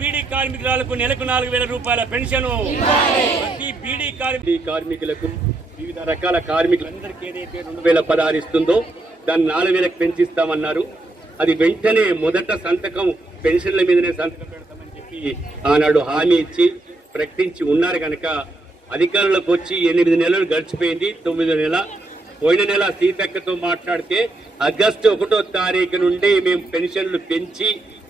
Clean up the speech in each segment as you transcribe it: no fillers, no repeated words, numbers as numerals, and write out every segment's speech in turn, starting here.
బీడీ కార్మికులకు నెలకు 4,000 రూపాయల పెన్షన్, ప్రతి బీడీ కార్మికులకు వివిధ రకాల కార్మికులందరికీ ఏదైతే 2016 ఇస్తుందో దాన్ని 4,000కి పెంచిస్తామన్నారు. అది వెంటనే మొదట సంతకం పెన్షన్ల మీదనే సంతకం పెడతామని చెప్పి ఆనాడు హామీ ఇచ్చి ప్రకటించి ఉన్నారు కనుక అధికారంలోకి వచ్చి 8 నెలలు గడిచిపోయింది. 9వ నెల పోయిన నెల సీతక్కతో మాట్లాడితే ఆగస్టు 1వ తారీఖు నుండి మేము పెన్షన్లు పెంచి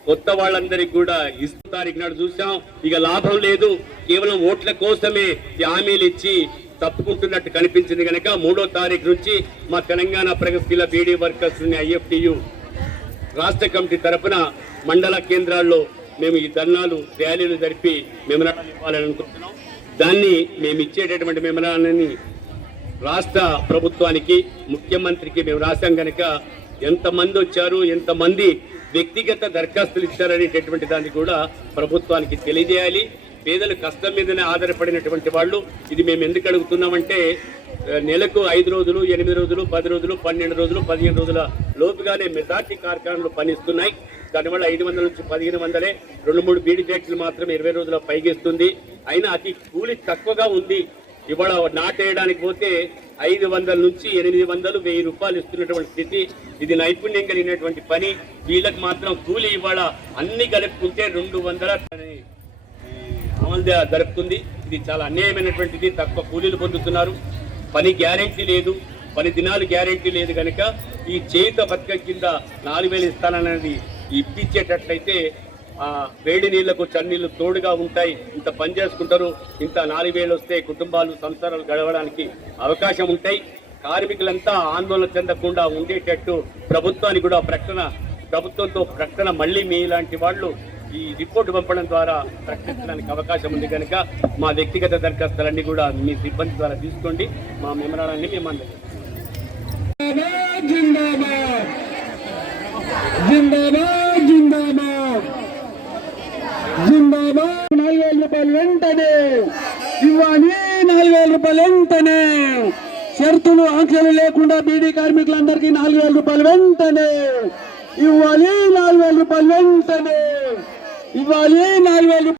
కొత్త వాళ్ళందరికీ కూడా ఇస్తూ తారీఖు నాడు చూసాం. ఇక లాభం లేదు, కేవలం ఓట్ల కోసమే హామీలు ఇచ్చి తప్పుకుంటున్నట్టు కనిపించింది కనుక 3వ తారీఖు నుంచి మా తెలంగాణ ప్రగతిశీల బీడీ వర్కర్స్ ఐఎఫ్టియు రాష్ట్ర కమిటీ తరఫున మండల కేంద్రాల్లో మేము ఈ ధర్నాలు ర్యాలీలు జరిపి మెమరాండాలు ఇవ్వాలని అనుకుంటున్నాం. దాన్ని మేము ఇచ్చేటటువంటి మెమరాండాన్ని రాష్ట్ర ప్రభుత్వానికి ముఖ్యమంత్రికి మేము రాశాం కనుక ఎంతమంది వచ్చారు, ఎంతమంది వ్యక్తిగత దరఖాస్తులు ఇచ్చారనేటటువంటి దాన్ని కూడా ప్రభుత్వానికి తెలియజేయాలి. పేదలు కష్టం మీదనే ఆధారపడినటువంటి వాళ్ళు. ఇది మేము ఎందుకు అడుగుతున్నామంటే నెలకు 5 రోజులు, 8 రోజులు, 10 రోజులు, 12 రోజులు, 15 రోజుల లోపుగానే మెజార్టీ కార్ఖానాలు పనిస్తున్నాయి. దానివల్ల 500 నుంచి 1500 2-3 బీడీ ఫ్యాక్టరీలు మాత్రమే 20 రోజుల పైగిస్తుంది. అయినా అతి కూలి తక్కువగా ఉంది. ఇవాళ నాటేయడానికి పోతే 500 నుంచి 800, 1000 రూపాయలు ఇస్తున్నటువంటి స్థితి. ఇది నైపుణ్యం కలిగినటువంటి పని. వీళ్ళకి మాత్రం కూలి ఇవాళ అన్ని గడుపుకుంటే 200 అమలు జరుపుతుంది. ఇది చాలా అన్యాయమైనటువంటిది. తక్కువ కూలీలు పొందుతున్నారు. పని గ్యారెంటీ లేదు, పని దినాలు గ్యారెంటీ లేదు కనుక ఈ చేయుత పథకం కింద 4,000 ఇస్తానన్నది ఇప్పించేటట్లయితే వేడి నీళ్లకు చన్నీళ్లు తోడుగా ఉంటాయి. ఇంత పని చేసుకుంటారు. ఇంత 4,000 వస్తే కుటుంబాలు సంసారాలు గడవడానికి అవకాశం ఉంటాయి. కార్మికులంతా ఆందోళన చెందకుండా ఉండేటట్టు ప్రభుత్వానికి కూడా ప్రభుత్వంతో ప్రకటన మళ్ళీ మీ ఇలాంటి వాళ్ళు ఈ రిపోర్టు పంపడం ద్వారా ప్రకటించడానికి అవకాశం ఉంది కనుక మా వ్యక్తిగత దరఖాస్తులన్నీ కూడా మీ సిబ్బంది ద్వారా తీసుకోండి. మా మెమరాన్ని మేము అందజేస్తాం. 4,000 రూపాయలు వెంటనే ఇవ్వాలి. 4,000 రూపాయలు వెంటనే షరతులు ఆంక్షలు లేకుండా బీడీ కార్మికులందరికీ 4,000 రూపాయలు వెంటనే ఇవ్వాలి. 4,000 రూపాయలు వెంటనే ఇవ్వాలి. 4,000